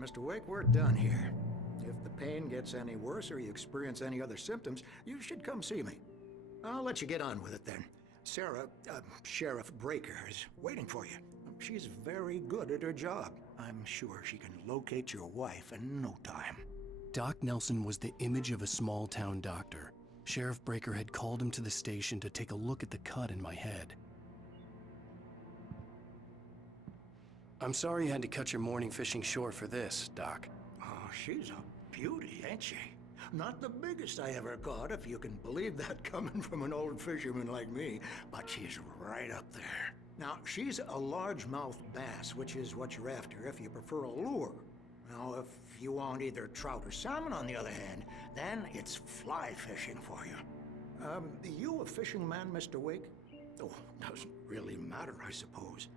Mr. Wake, we're done here. If the pain gets any worse or you experience any other symptoms, you should come see me. I'll let you get on with it then. Sarah, Sheriff Breaker, is waiting for you. She's very good at her job. I'm sure she can locate your wife in no time. Doc Nelson was the image of a small-town doctor. Sheriff Breaker had called him to the station to take a look at the cut in my head. I'm sorry you had to cut your morning fishing short for this, Doc. Oh, she's a beauty, ain't she? Not the biggest I ever caught, if you can believe that coming from an old fisherman like me, but she's right up there. Now, she's a largemouth bass, which is what you're after if you prefer a lure. Now, if you want either trout or salmon, on the other hand, then it's fly fishing for you. You a fishing man, Mr. Wake? Oh, doesn't really matter, I suppose.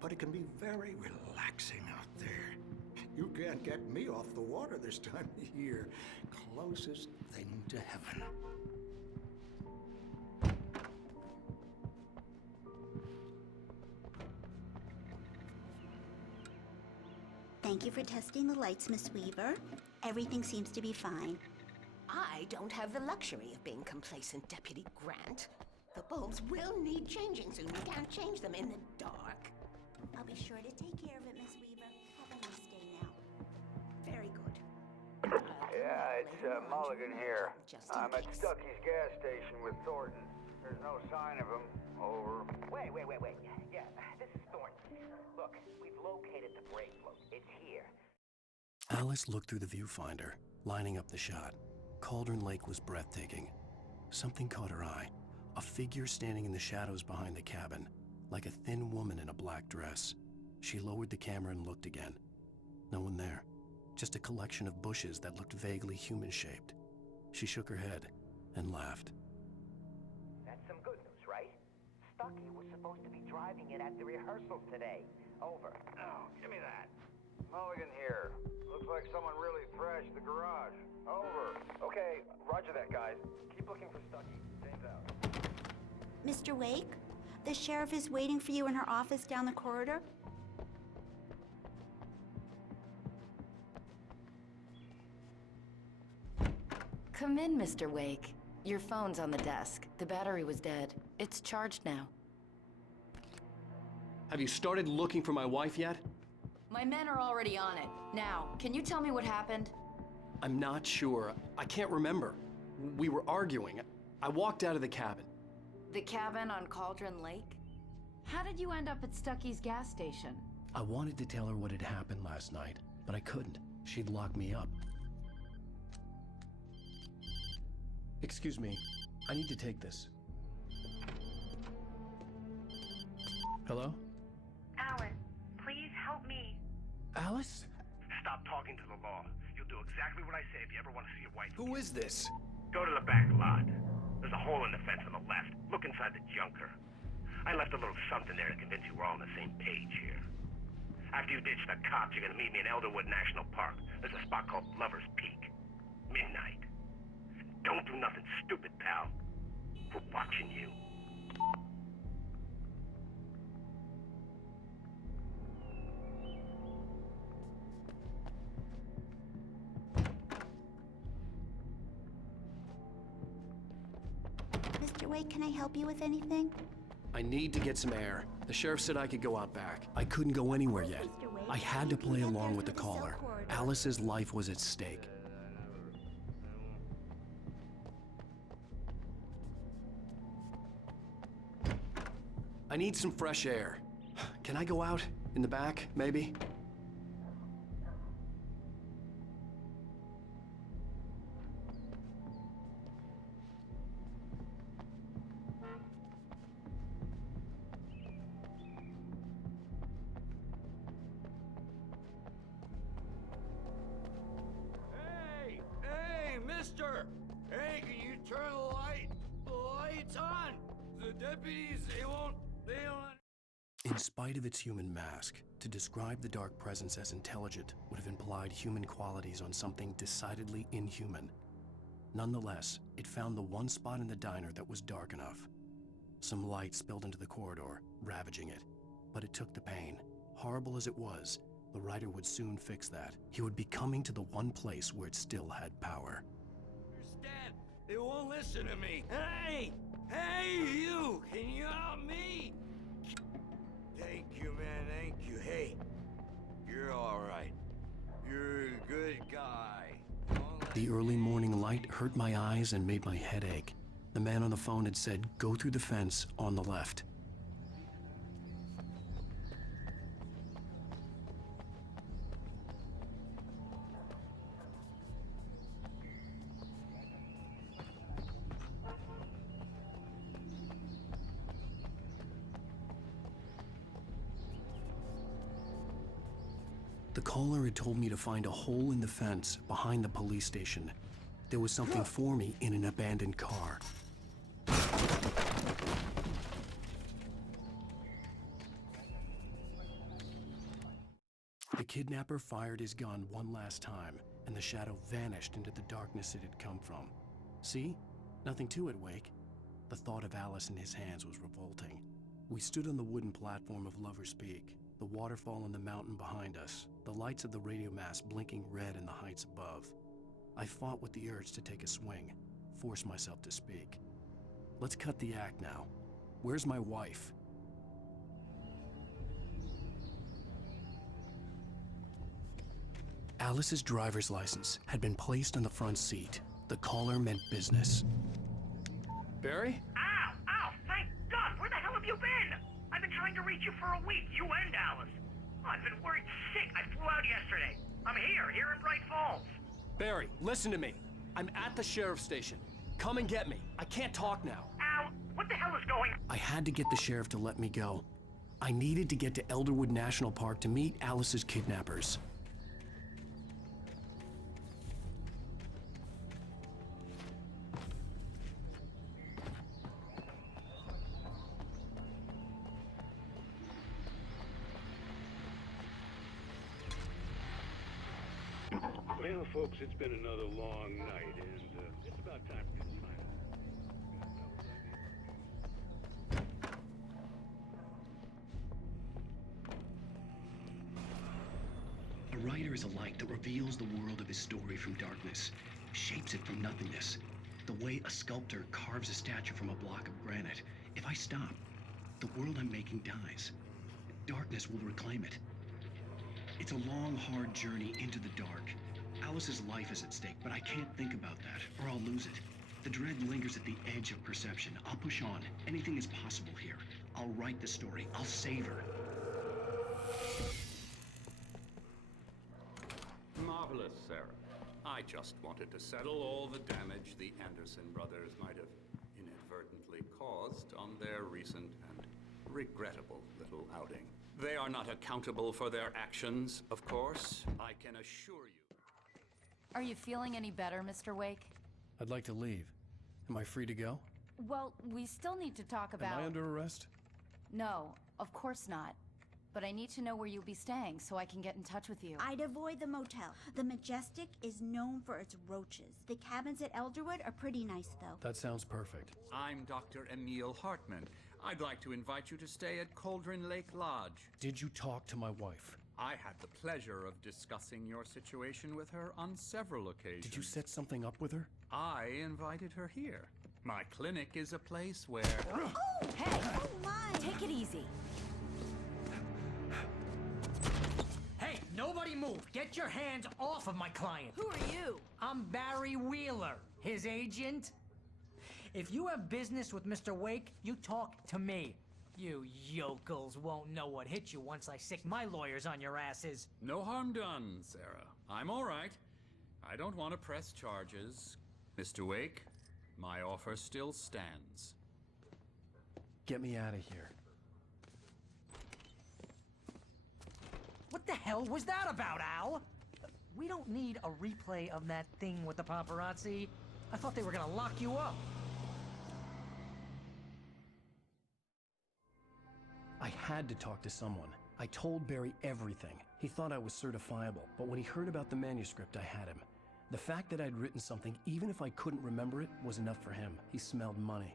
But it can be very relaxing out there. You can't get me off the water this time of year. Closest thing to heaven. Thank you for testing the lights, Miss Weaver. Everything seems to be fine. I don't have the luxury of being complacent, Deputy Grant. The bulbs will need changing soon. You can't change them in the dark. I'll be sure to take care of it, Miss Weaver. Have a nice day now. Very good. Yeah, it's Mulligan here. I'm at Stucky's gas station with Thornton. There's no sign of him. Over. Wait. Yeah, this is Thornton. Look, we've located the brake float. It's here. Alice looked through the viewfinder, lining up the shot. Cauldron Lake was breathtaking. Something caught her eye. A figure standing in the shadows behind the cabin, like a thin woman in a black dress. She lowered the camera and looked again. No one there. Just a collection of bushes that looked vaguely human-shaped. She shook her head and laughed. That's some good news, right? Stucky was supposed to be driving it at the rehearsals today. Over. Oh, give me that. Mulligan here. Looks like someone really thrashed the garage. Over. Okay, roger that, guys. Keep looking for Stucky. James out. Mr. Wake, the sheriff is waiting for you in her office down the corridor. Come in, Mr. Wake. Your phone's on the desk. The battery was dead. It's charged now. Have you started looking for my wife yet? My men are already on it. Now, can you tell me what happened? I'm not sure. I can't remember. We were arguing. I walked out of the cabin. The cabin on Cauldron Lake? How did you end up at Stucky's gas station? I wanted to tell her what had happened last night, but I couldn't. She'd lock me up. Excuse me. I need to take this. Hello? Alice, please help me. Alice? Stop talking to the law. You'll do exactly what I say if you ever want to see your wife. Who is this? Go to the back lot. There's a hole in the fence on the left. Look inside the junker. I left a little something there to convince you we're all on the same page here. After you ditch the cops, you're gonna meet me in Elderwood National Park. There's a spot called Lover's Peak. Midnight. Don't do nothing stupid, pal. We're watching you. Mr. Wake, can I help you with anything? I need to get some air. The sheriff said I could go out back. I couldn't go anywhere yet. Mr. Wake, I had to you can play head along down with the through cell caller. corridor. Alice's life was at stake. I need some fresh air. Can I go out? In the back, maybe? Hey, mister! Hey, can you turn the light? The light's on! The deputies, they don't... In spite of its human mask, to describe the dark presence as intelligent would have implied human qualities on something decidedly inhuman. Nonetheless, it found the one spot in the diner that was dark enough. Some light spilled into the corridor, ravaging it, but it took the pain, horrible as it was, The writer would soon fix that. He would be coming to the one place where it still had power. Understand? They won't listen to me. Hey! Hey, you! Can you help me? Thank you, man. Thank you. Hey, you're all right. You're a good guy. The early morning light hurt my eyes and made my head ache. The man on the phone had said, "Go through the fence on the left." The caller had told me to find a hole in the fence behind the police station. There was something for me in an abandoned car. The kidnapper fired his gun one last time, and the shadow vanished into the darkness it had come from. See? Nothing to it, Wake. The thought of Alice in his hands was revolting. We stood on the wooden platform of Lover's Peak, the waterfall on the mountain behind us, the lights of the radio mast blinking red in the heights above. I fought with the urge to take a swing, force myself to speak. Let's cut the act now. Where's my wife? Alice's driver's license had been placed on the front seat. The caller meant business. Barry? Ow! Ow! Thank God! Where the hell have you been? I've been trying to reach you for a week, you and Alice. I've been worried sick. I flew out yesterday. I'm here in Bright Falls. Barry, listen to me. I'm at the sheriff's station. Come and get me. I can't talk now. Ow! What the hell is going on? I had to get the sheriff to let me go. I needed to get to Elderwood National Park to meet Alice's kidnappers. Well, folks, it's been another long night, and it's about time to get started. A writer is a light that reveals the world of his story from darkness, shapes it from nothingness. The way a sculptor carves a statue from a block of granite. If I stop, the world I'm making dies. Darkness will reclaim it. It's a long, hard journey into the dark. Alice's life is at stake, but I can't think about that, or I'll lose it. The dread lingers at the edge of perception. I'll push on. Anything is possible here. I'll write the story. I'll save her. Marvelous, Sarah. I just wanted to settle all the damage the Anderson brothers might have inadvertently caused on their recent and regrettable little outing. They are not accountable for their actions, of course. I can assure you. Are you feeling any better, Mr. Wake? I'd like to leave. Am I free to go? Well, we still need to talk about... Am I under arrest? No, of course not. But I need to know where you'll be staying so I can get in touch with you. I'd avoid the motel. The Majestic is known for its roaches. The cabins at Elderwood are pretty nice, though. That sounds perfect. I'm Dr. Emil Hartman. I'd like to invite you to stay at Cauldron Lake Lodge. Did you talk to my wife? I had the pleasure of discussing your situation with her on several occasions. Did you set something up with her? I invited her here. My clinic is a place where... Oh! Hey! Oh, my! Take it easy. Hey, nobody move! Get your hands off of my client! Who are you? I'm Barry Wheeler, his agent. If you have business with Mr. Wake, you talk to me. You yokels won't know what hit you once I sick my lawyers on your asses. No harm done, Sarah. I'm all right. I don't want to press charges. Mr. Wake, my offer still stands. Get me out of here. What the hell was that about, Al? We don't need a replay of that thing with the paparazzi. I thought they were gonna lock you up. I had to talk to someone. I told Barry everything. He thought I was certifiable, but when he heard about the manuscript, I had him. The fact that I'd written something, even if I couldn't remember it, was enough for him. He smelled money.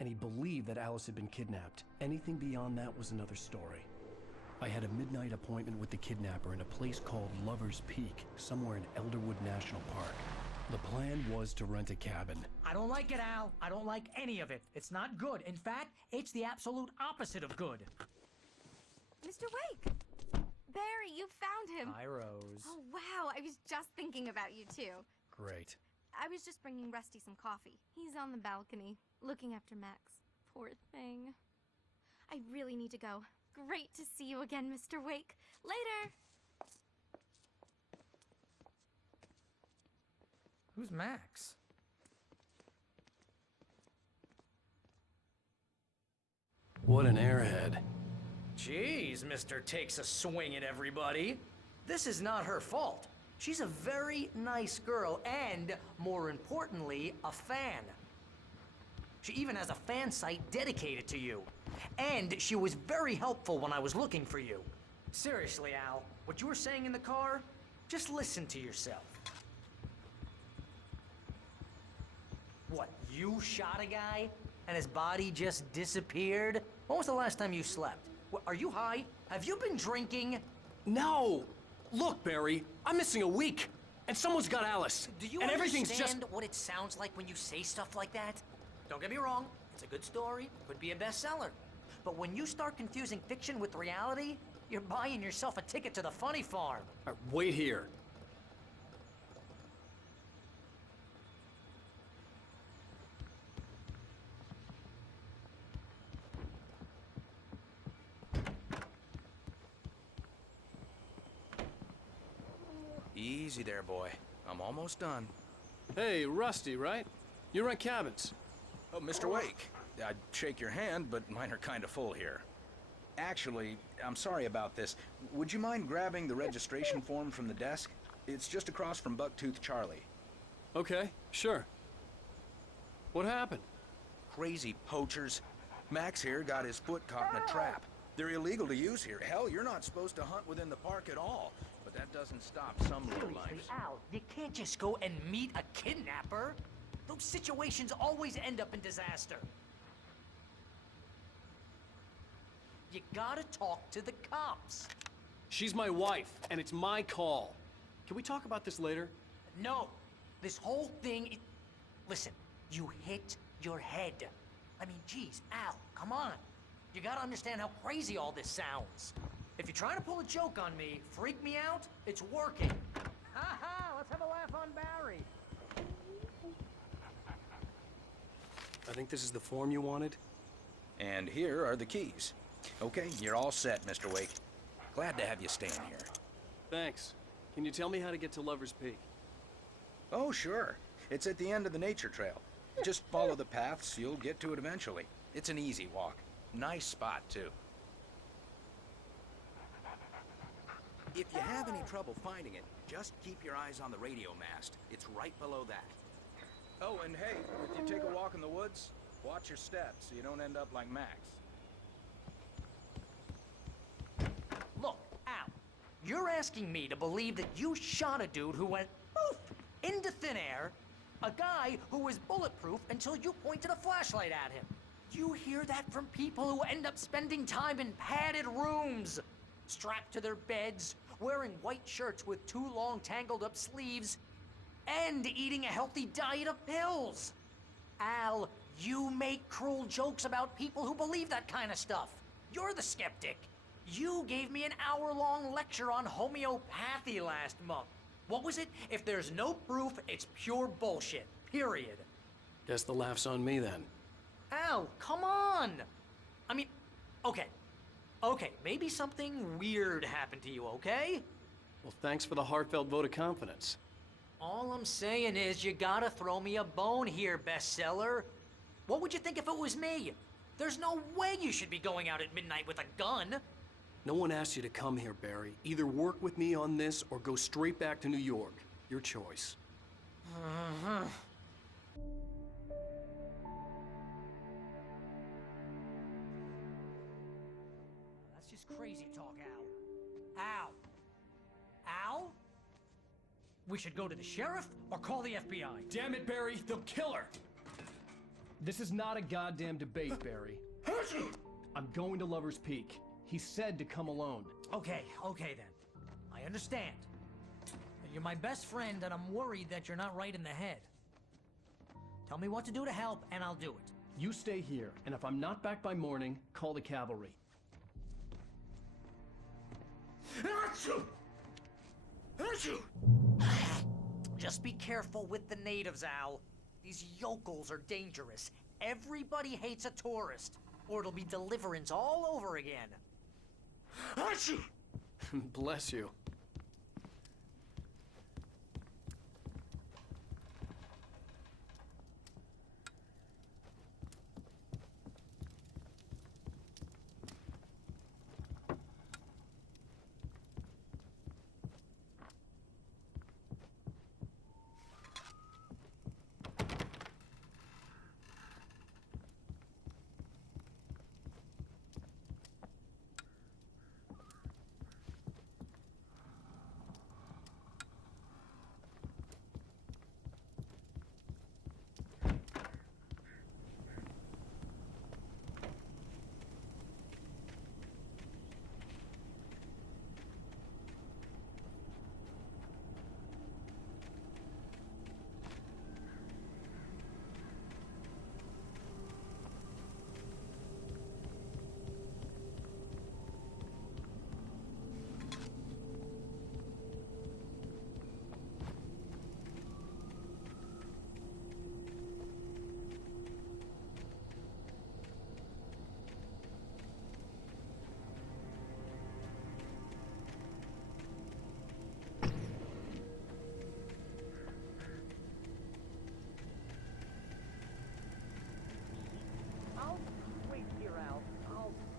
And he believed that Alice had been kidnapped. Anything beyond that was another story. I had a midnight appointment with the kidnapper in a place called Lover's Peak, somewhere in Elderwood National Park. The plan was to rent a cabin. I don't like it, Al. I don't like any of it. It's not good. In fact, it's the absolute opposite of good. Mr. Wake! Barry, you found him. Hi, Rose. Oh, wow. I was just thinking about you, too. Great. I was just bringing Rusty some coffee. He's on the balcony, looking after Max. Poor thing. I really need to go. Great to see you again, Mr. Wake. Later! Who's Max? What an airhead. Jeez, Mr. Takes a swing at everybody. This is not her fault. She's a very nice girl and, more importantly, a fan. She even has a fan site dedicated to you. And she was very helpful when I was looking for you. Seriously, Al, what you were saying in the car, just listen to yourself. What, you shot a guy and his body just disappeared? When was the last time you slept? What, are you high? Have you been drinking? No! Look, Barry, I'm missing a week, and someone's got Alice. Do you and everything's understand just... what it sounds like when you say stuff like that? Don't get me wrong, it's a good story, could be a bestseller. But when you start confusing fiction with reality, you're buying yourself a ticket to the funny farm. Wait here. Easy there, boy. I'm almost done. Hey, Rusty, right? You rent cabins. Oh, Mr. Wake. I'd shake your hand, but mine are kind of full here. Actually, I'm sorry about this. Would you mind grabbing the registration form from the desk? It's just across from Bucktooth Charlie. Okay, sure. What happened? Crazy poachers. Max here got his foot caught in a trap. They're illegal to use here. Hell, you're not supposed to hunt within the park at all. But that doesn't stop some lowlifes. Al, you can't just go and meet a kidnapper. Those situations always end up in disaster. You gotta talk to the cops. She's my wife, and it's my call. Can we talk about this later? No. This whole thing... Listen, you hit your head. I mean, geez, Al, come on. You gotta understand how crazy all this sounds. If you're trying to pull a joke on me, freak me out, it's working. Ha ha, let's have a laugh on Barry. I think this is the form you wanted. And here are the keys. Okay, you're all set, Mr. Wake. Glad to have you staying here. Thanks. Can you tell me how to get to Lover's Peak? Oh, sure. It's at the end of the nature trail. Just follow the paths, you'll get to it eventually. It's an easy walk. Nice spot, too. If you have any trouble finding it, just keep your eyes on the radio mast. It's right below that. Oh, and hey, if you take a walk in the woods, watch your steps so you don't end up like Max. Look, Al, you're asking me to believe that you shot a dude who went poof into thin air, a guy who was bulletproof until you pointed a flashlight at him. You hear that from people who end up spending time in padded rooms, strapped to their beds, wearing white shirts with too long tangled up sleeves, and eating a healthy diet of pills. Al, you make cruel jokes about people who believe that kind of stuff. You're the skeptic. You gave me an hour-long lecture on homeopathy last month. What was it? If there's no proof, it's pure bullshit. Period. Guess the laugh's on me then. Al, come on! I mean, okay. Okay, maybe something weird happened to you, okay? Well, thanks for the heartfelt vote of confidence. All I'm saying is you gotta throw me a bone here, bestseller. What would you think if it was me? There's no way you should be going out at midnight with a gun. No one asked you to come here, Barry. Either work with me on this or go straight back to New York. Your choice. That's just crazy talk, Al. Al! Al? We should go to the sheriff or call the FBI. Damn it, Barry, they'll kill her! This is not a goddamn debate, Barry. I'm going to Lover's Peak. He said to come alone. Okay then. I understand. You're my best friend, and I'm worried that you're not right in the head. Tell me what to do to help, and I'll do it. You stay here, and if I'm not back by morning, call the cavalry. Achoo! Achoo! Just be careful with the natives, Al. These yokels are dangerous. Everybody hates a tourist, or it'll be Deliverance all over again. Achoo! Bless you.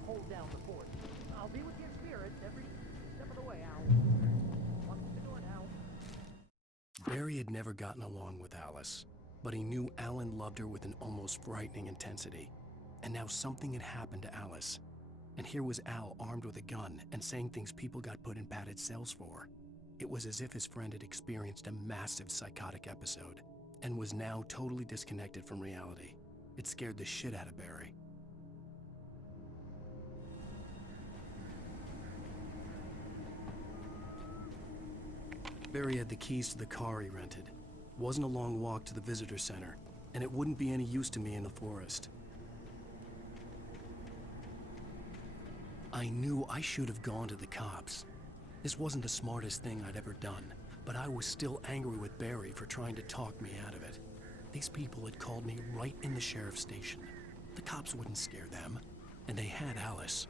Hold down the fort. I'll be with your spirit every step of the way, Al. Watch the door now. Barry had never gotten along with Alice, but he knew Alan loved her with an almost frightening intensity. And now something had happened to Alice. And here was Al armed with a gun and saying things people got put in padded cells for. It was as if his friend had experienced a massive psychotic episode and was now totally disconnected from reality. It scared the shit out of Barry. Barry had the keys to the car he rented. Wasn't a long walk to the visitor center, and it wouldn't be any use to me in the forest. I knew I should have gone to the cops. This wasn't the smartest thing I'd ever done, but I was still angry with Barry for trying to talk me out of it. These people had called me right in the sheriff's station. The cops wouldn't scare them, and they had Alice.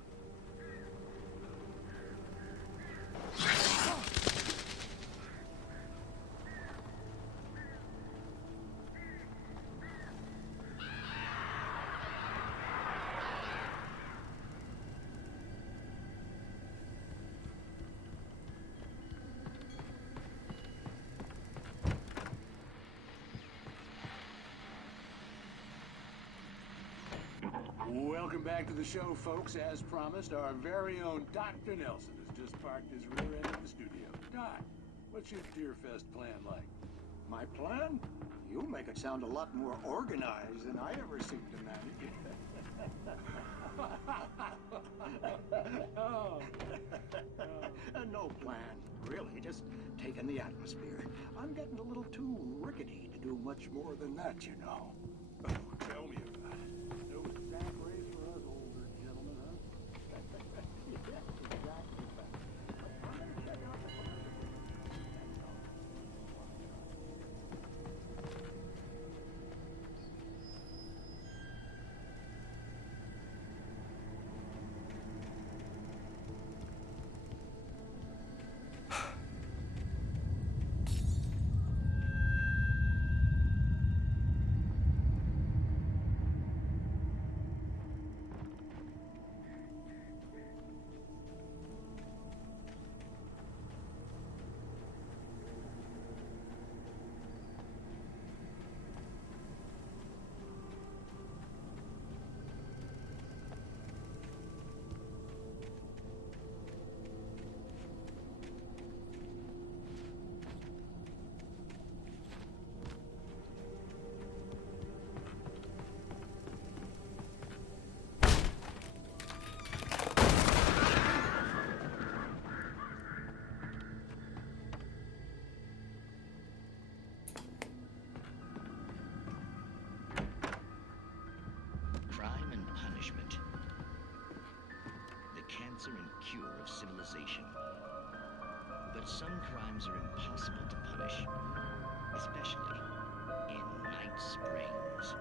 Welcome back to the show, folks. As promised, our very own Dr. Nelson has just parked his rear end in the studio. Doc, what's your Deerfest plan like? My plan? You make it sound a lot more organized than I ever seem to manage. No plan, really, just taking the atmosphere. I'm getting a little too rickety to do much more than that, you know. Oh, tell me about it. No sack race for us older gentlemen, huh? Yes, exactly. I'm gonna check out the punishment. The cancer and cure of civilization. But some crimes are impossible to punish, especially in Night Springs.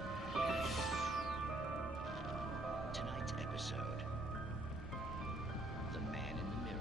Tonight's episode, The Man in the Mirror.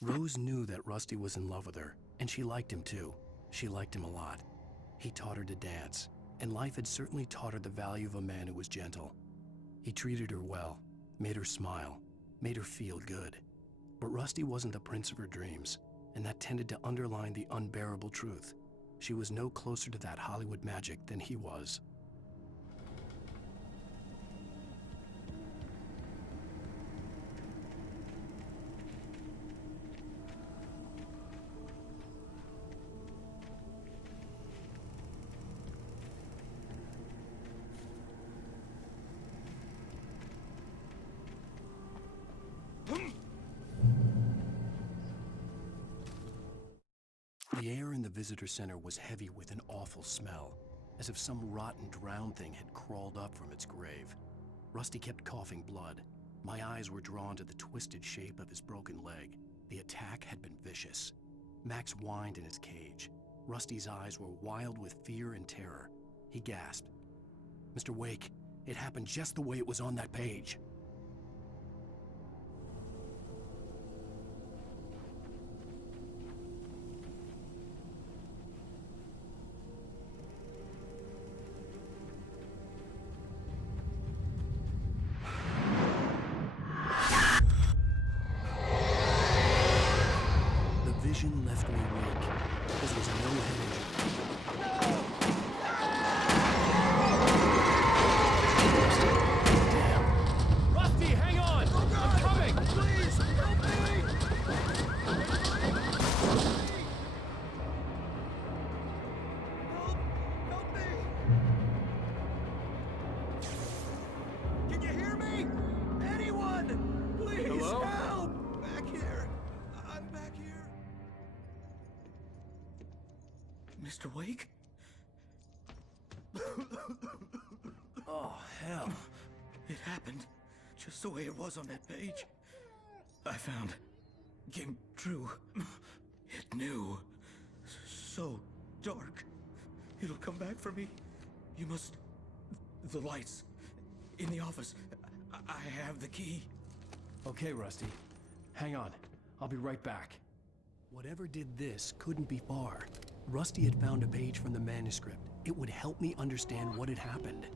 Rose knew that Rusty was in love with her, and she liked him too. She liked him a lot. He taught her to dance, and life had certainly taught her the value of a man who was gentle. He treated her well, made her smile, made her feel good. But Rusty wasn't the prince of her dreams, and that tended to underline the unbearable truth. She was no closer to that Hollywood magic than he was. The air in the visitor center was heavy with an awful smell, as if some rotten drowned thing had crawled up from its grave. Rusty kept coughing blood. My eyes were drawn to the twisted shape of his broken leg. The attack had been vicious. Max whined in his cage. Rusty's eyes were wild with fear and terror. He gasped. "Mr. Wake, it happened just the way it was on that page." Vision left me weak. This was no head injury. Damn. Rusty, hang on! I'm coming! Please, help me! Help me! Can you hear me? Anyone! Please, hello? Help! Back here. I'm back here. Mr. Wake? Oh, hell. It happened just the way it was on that page. I found. Came true. It knew. So dark. It'll come back for me. You must. The lights. In the office. I have the key. Okay, Rusty. Hang on. I'll be right back. Whatever did this couldn't be far. Rusty had found a page from the manuscript. It would help me understand what had happened.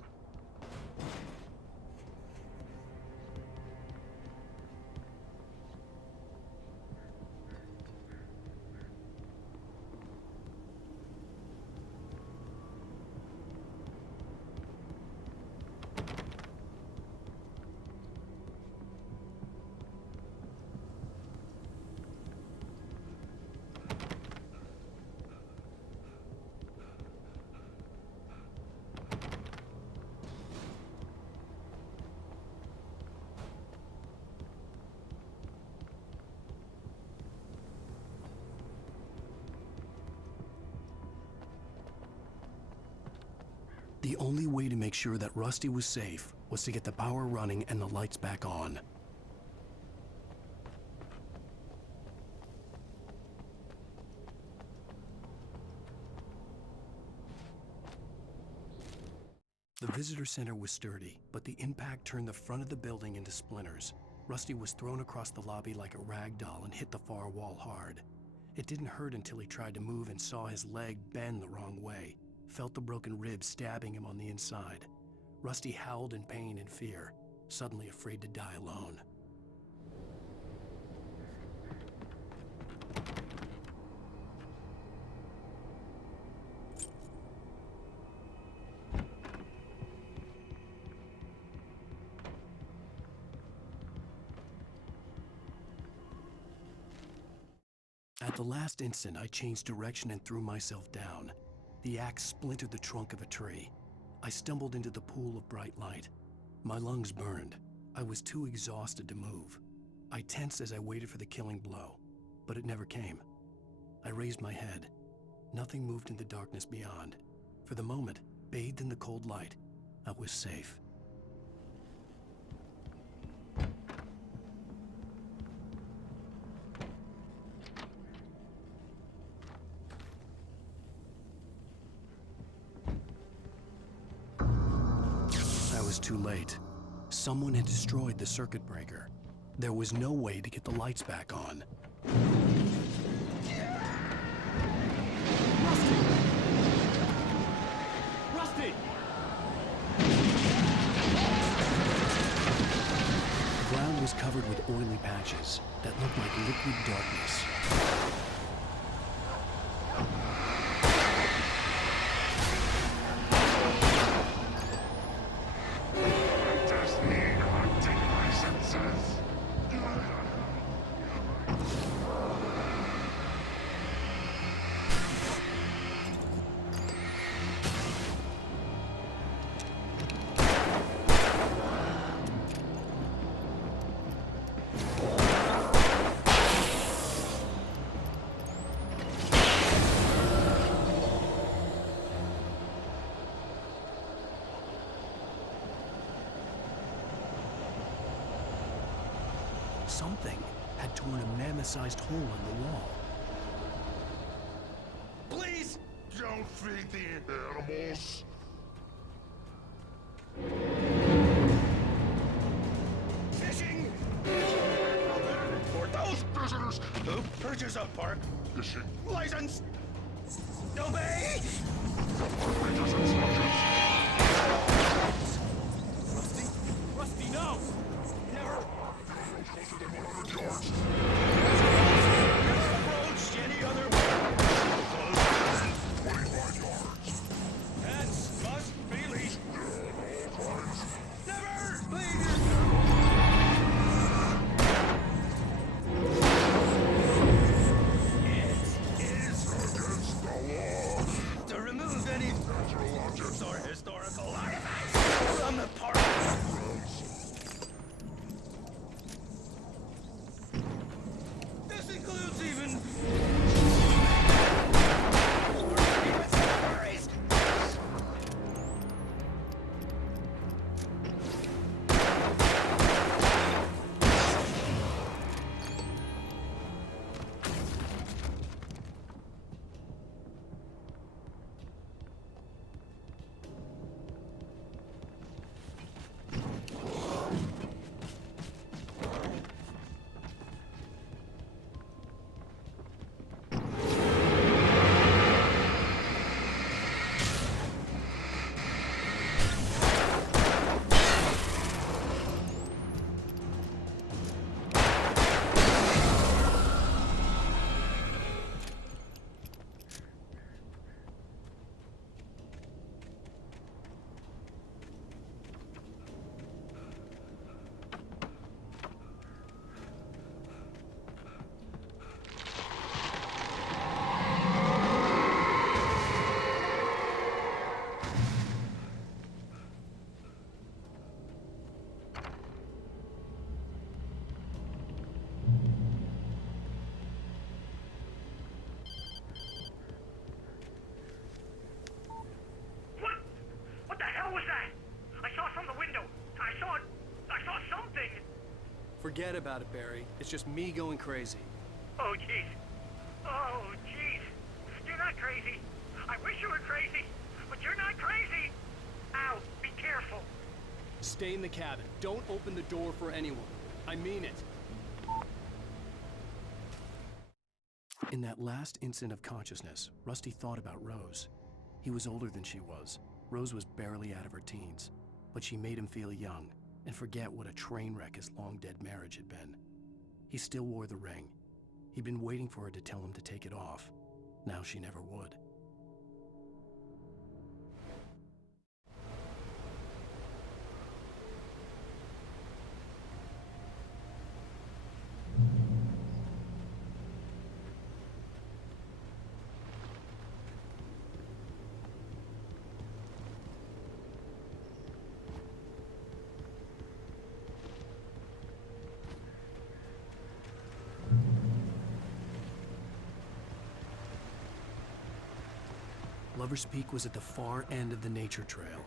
The only way to make sure that Rusty was safe was to get the power running and the lights back on. The visitor center was sturdy, but the impact turned the front of the building into splinters. Rusty was thrown across the lobby like a rag doll and hit the far wall hard. It didn't hurt until he tried to move and saw his leg bend the wrong way. Felt the broken rib stabbing him on the inside. Rusty howled in pain and fear, suddenly afraid to die alone. At the last instant, I changed direction and threw myself down. The axe splintered the trunk of a tree. I stumbled into the pool of bright light. My lungs burned. I was too exhausted to move. I tensed as I waited for the killing blow, but it never came. I raised my head. Nothing moved in the darkness beyond. For the moment, bathed in the cold light, I was safe. I was too late. Someone had destroyed the circuit breaker. There was no way to get the lights back on. Rusty! The ground was covered with oily patches that looked like liquid darkness. Something had torn a mammoth-sized hole in the wall. Please! Don't feed the animals! Fishing! For those visitors who purchase a park fishing license, obey! Rusty! Rusty, no! Never! Never approach any other way. 25 yards. Pets must be leashed. Never! Please! It is against the law to remove any natural objects or historical artifacts from the park. This includes even safaris. What the hell was that? I saw from the window. I saw something. Forget about it, Barry. It's just me going crazy. Oh, jeez. Oh, jeez. You're not crazy. I wish you were crazy, but you're not crazy. Ow, be careful. Stay in the cabin. Don't open the door for anyone. I mean it. In that last instant of consciousness, Rusty thought about Rose. He was older than she was. Rose was barely out of her teens, but she made him feel young and forget what a train wreck his long-dead marriage had been. He still wore the ring. He'd been waiting for her to tell him to take it off. Now she never would. Lover's Peak was at the far end of the nature trail.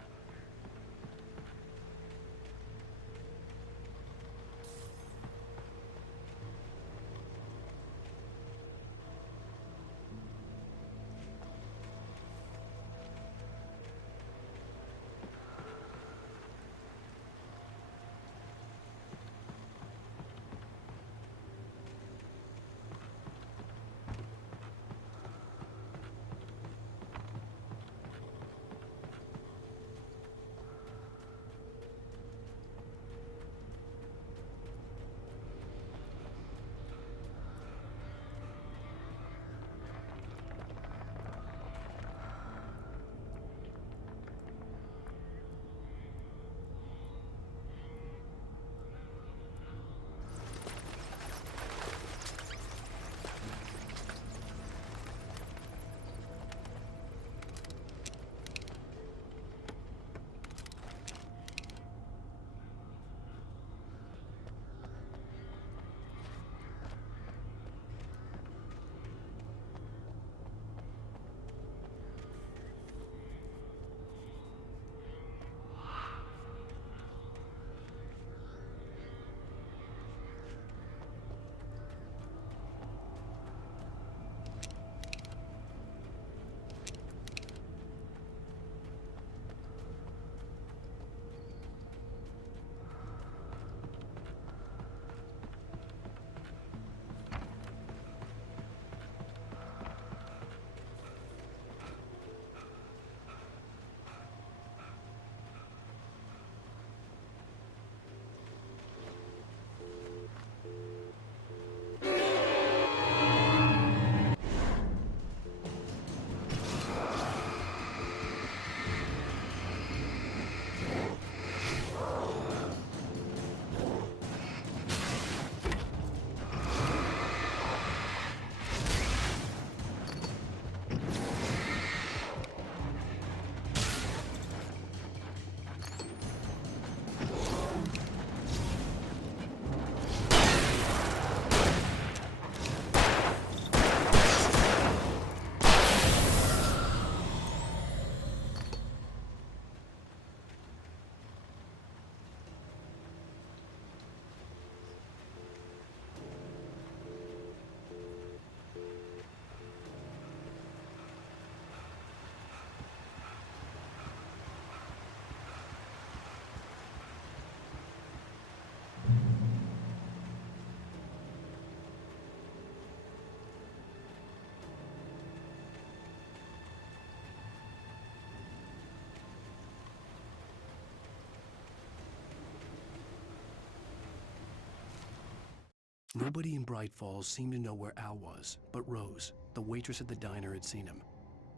Nobody in Bright Falls seemed to know where Al was, but Rose, the waitress at the diner, had seen him.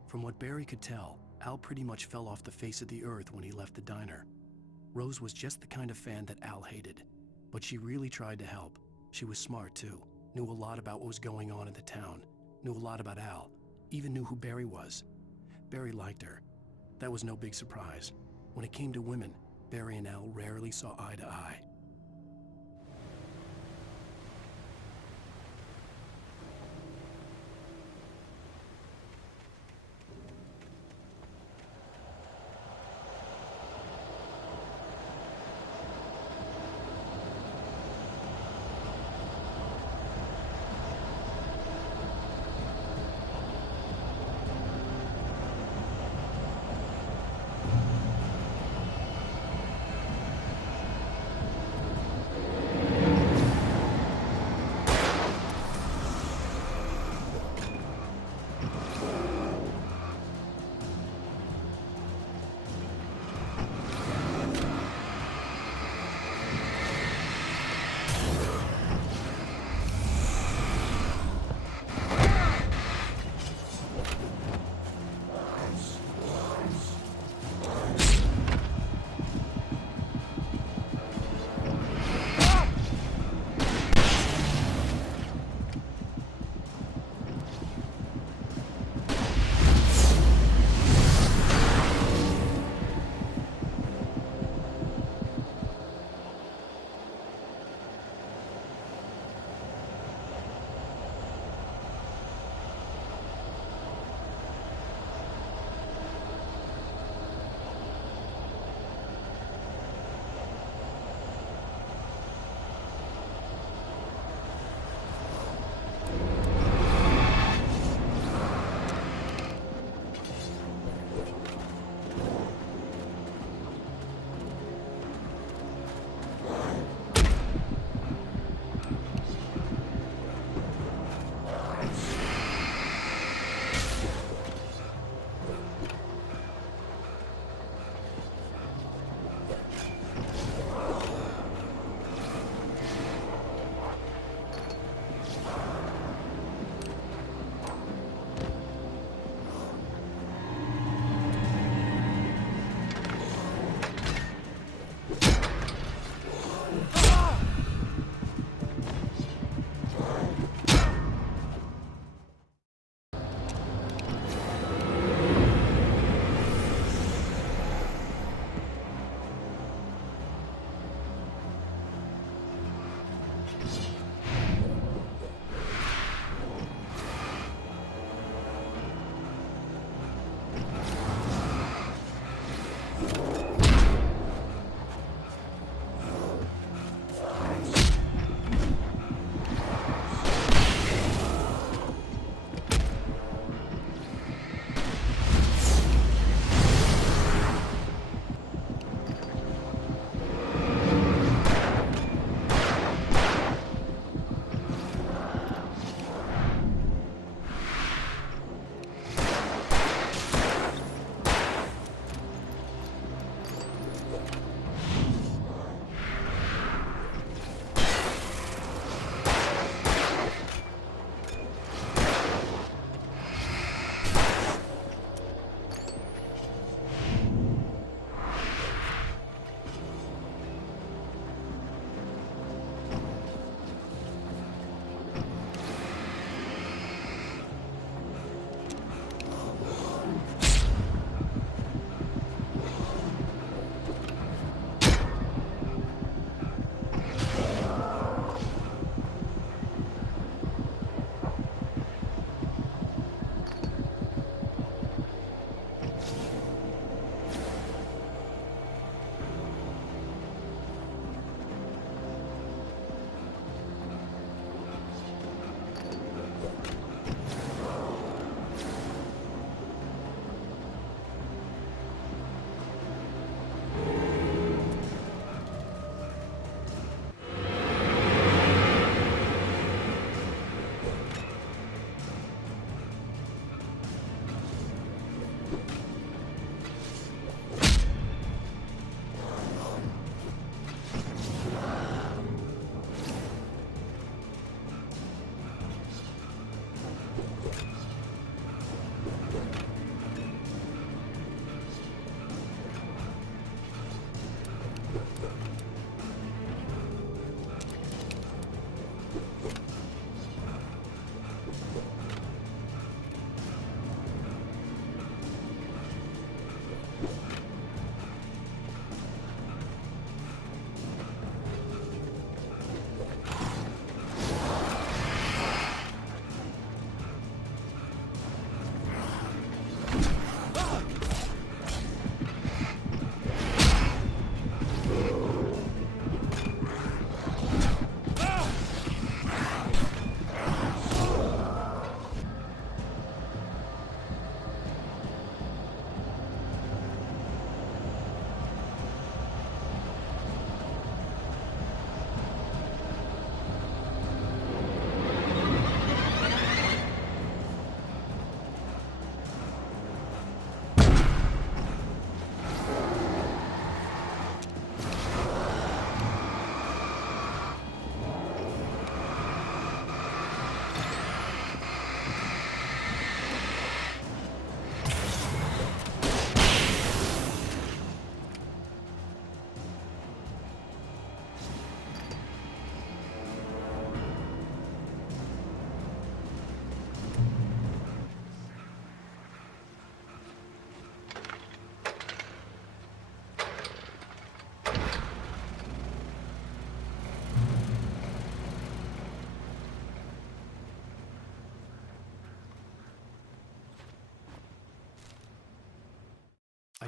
From what Barry could tell, Al pretty much fell off the face of the earth when he left the diner. Rose was just the kind of fan that Al hated, but she really tried to help. She was smart too, knew a lot about what was going on in the town, knew a lot about Al, even knew who Barry was. Barry liked her. That was no big surprise. When it came to women, Barry and Al rarely saw eye to eye.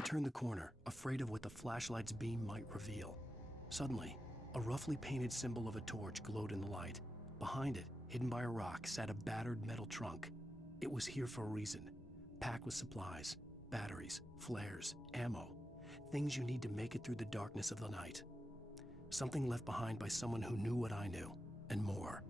turned the corner, afraid of what the flashlight's beam might reveal. Suddenly, a roughly painted symbol of a torch glowed in the light. Behind it, hidden by a rock, sat a battered metal trunk. It was here for a reason, packed with supplies, batteries, flares, ammo, things you need to make it through the darkness of the night. Something left behind by someone who knew what I knew, and more.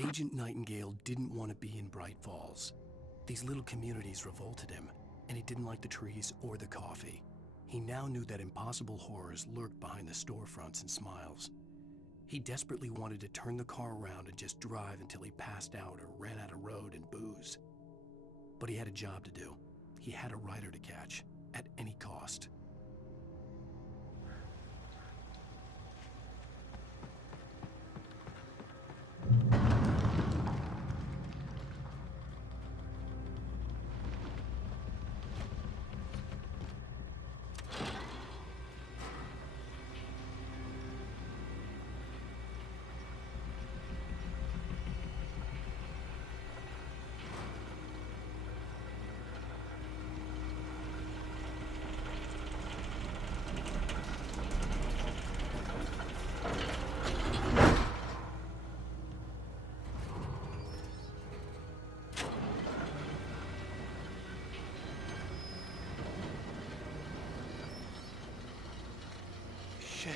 Agent Nightingale didn't want to be in Bright Falls. These little communities revolted him, and he didn't like the trees or the coffee. He now knew that impossible horrors lurked behind the storefronts and smiles. He desperately wanted to turn the car around and just drive until he passed out or ran out of road and booze. But he had a job to do. He had a rider to catch, at any cost. Shit.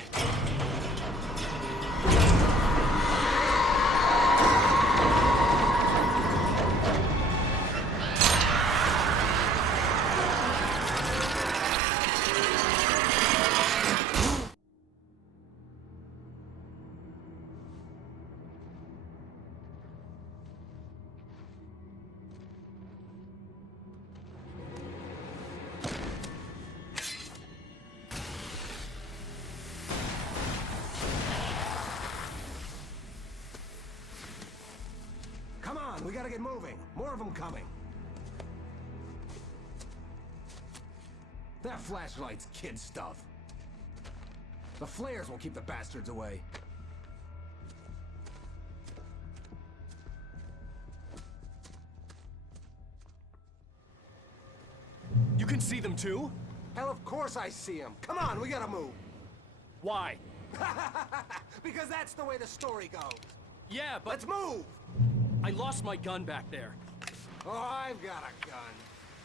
Come on, we gotta get moving. More of them coming. That flashlight's kid stuff. The flares will keep the bastards away. You can see them too? Hell, of course I see them. Come on, we gotta move. Why? Because that's the way the story goes. Yeah, but... Let's move! I lost my gun back there. Oh, I've got a gun.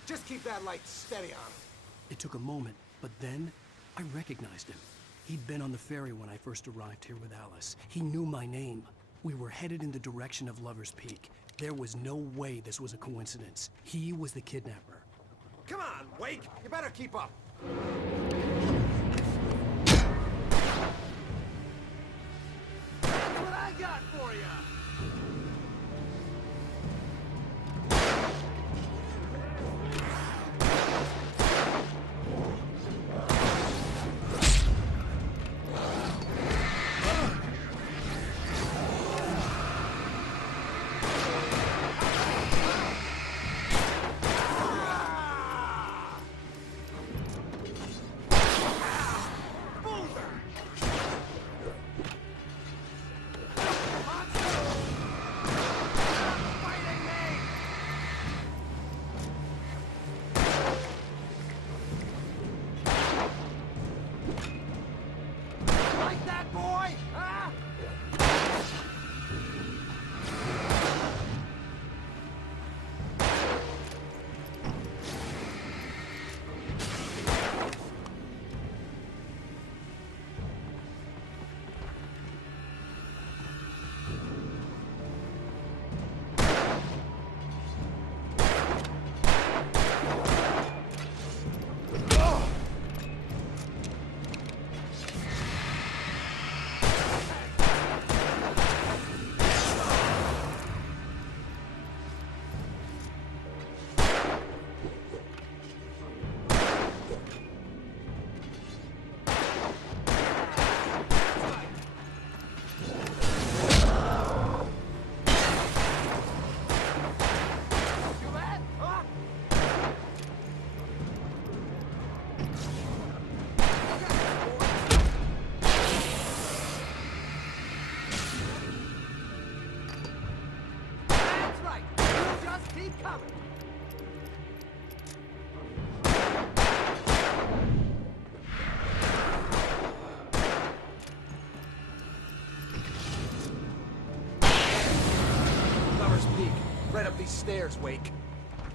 Just keep that light steady on it. It took a moment, but then I recognized him. He'd been on the ferry when I first arrived here with Alice. He knew my name. We were headed in the direction of Lover's Peak. There was no way this was a coincidence. He was the kidnapper. Come on, Wake! You better keep up. That's what I got for you? Like that, boy? Huh? You mad? Huh? That's right. You just keep coming. Lover's Peak. Right up these stairs, Wake.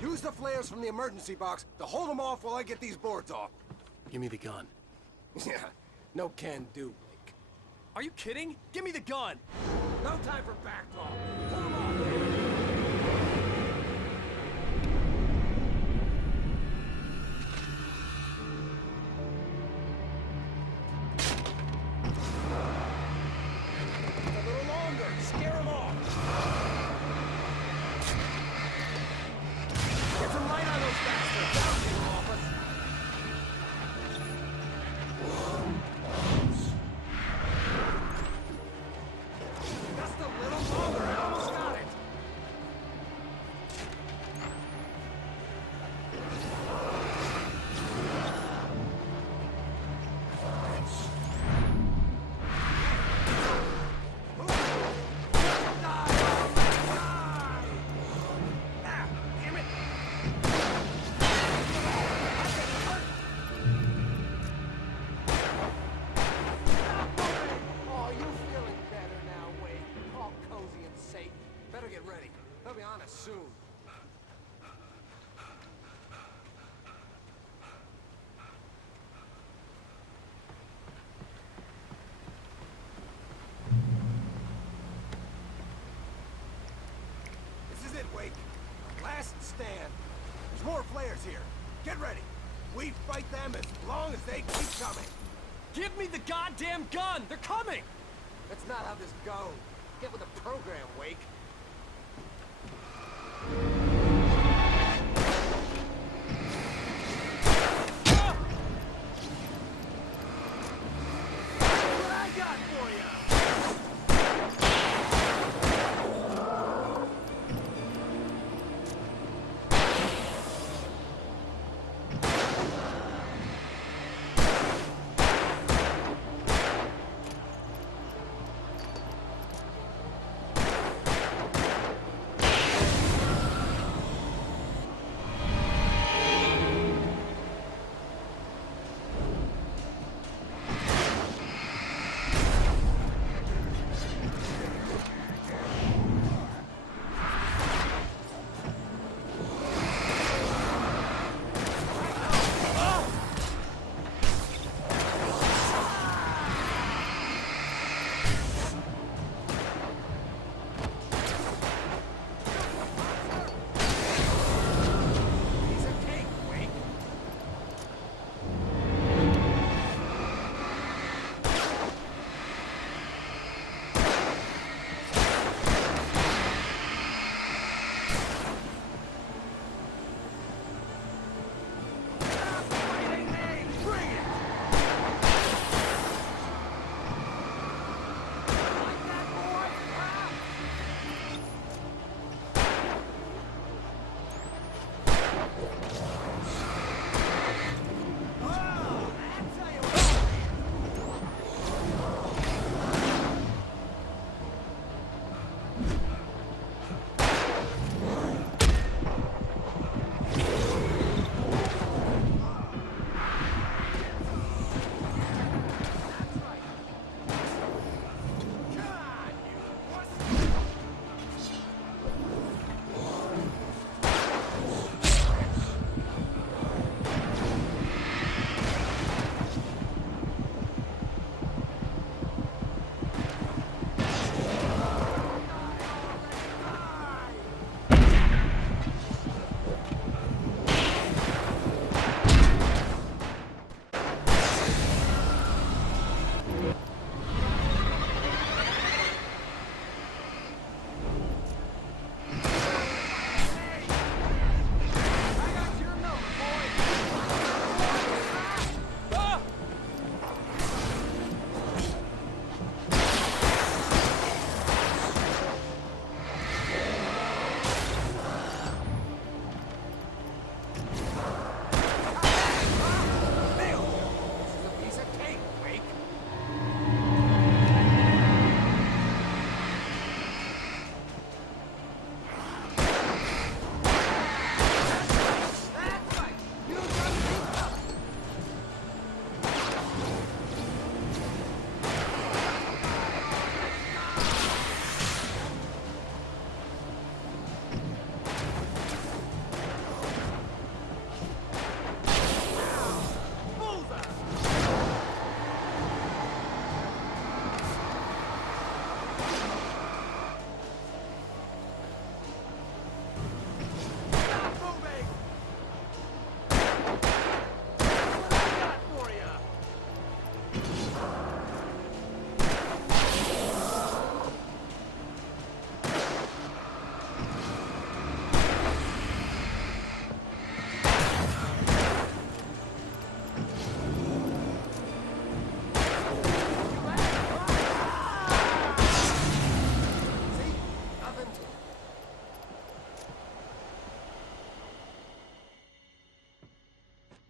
Use the flares from the emergency box to hold them off while I get these boards off. Give me the gun. Yeah, no can do, Wake. Are you kidding? Give me the gun! No time for back talk. Hold 'em off. A little longer. Scare 'em off. Get some light on those bastards. That'll get 'em off us. Just a little longer. I almost got it. Oh, you feeling better now, Wade? All cozy and safe. Better get ready. They'll be on us soon. This is it, Wake. Last stand. There's more flares here. Get ready. We fight them as long as they keep coming. Give me the goddamn gun! They're coming! That's not how this goes. Get with the program, Wake. What I got for you?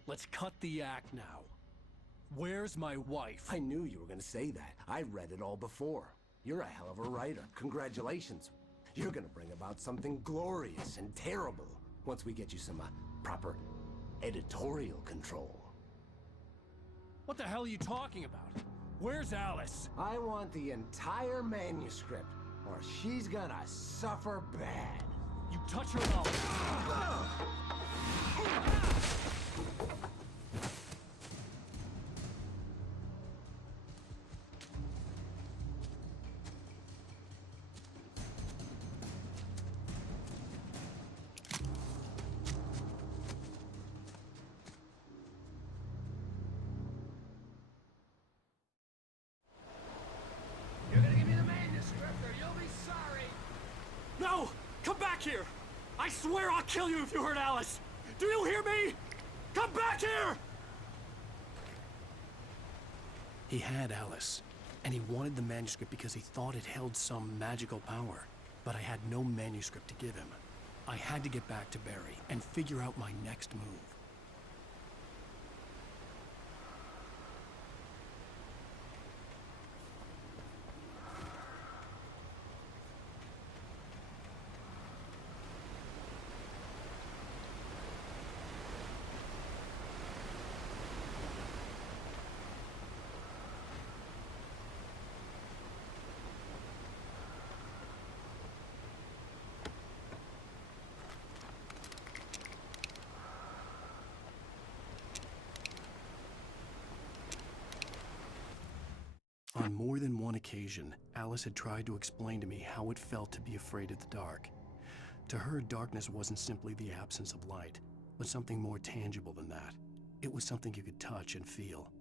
Let's cut the act now. Where's my wife? I knew you were gonna say that. I read it all before. You're a hell of a writer. Congratulations. You're gonna bring about something glorious and terrible once we get you some proper editorial control. What the hell are you talking about? Where's Alice? I want the entire manuscript, or she's gonna suffer bad. You touch her and I'll... You're gonna give me the manuscript or you'll be sorry! No! Come back here! I swear I'll kill you if you hurt Alice! Do you hear me? Come back here! He had Alice, and he wanted the manuscript because he thought it held some magical power. But I had no manuscript to give him. I had to get back to Barry and figure out my next move. On more than one occasion, Alice had tried to explain to me how it felt to be afraid of the dark. To her, darkness wasn't simply the absence of light, but something more tangible than that. It was something you could touch and feel.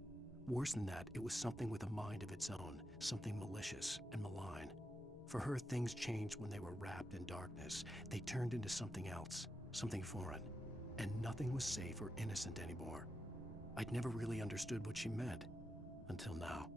Worse than that, it was something with a mind of its own, something malicious and malign. For her, things changed when they were wrapped in darkness. They turned into something else, something foreign, and nothing was safe or innocent anymore. I'd never really understood what she meant, until now.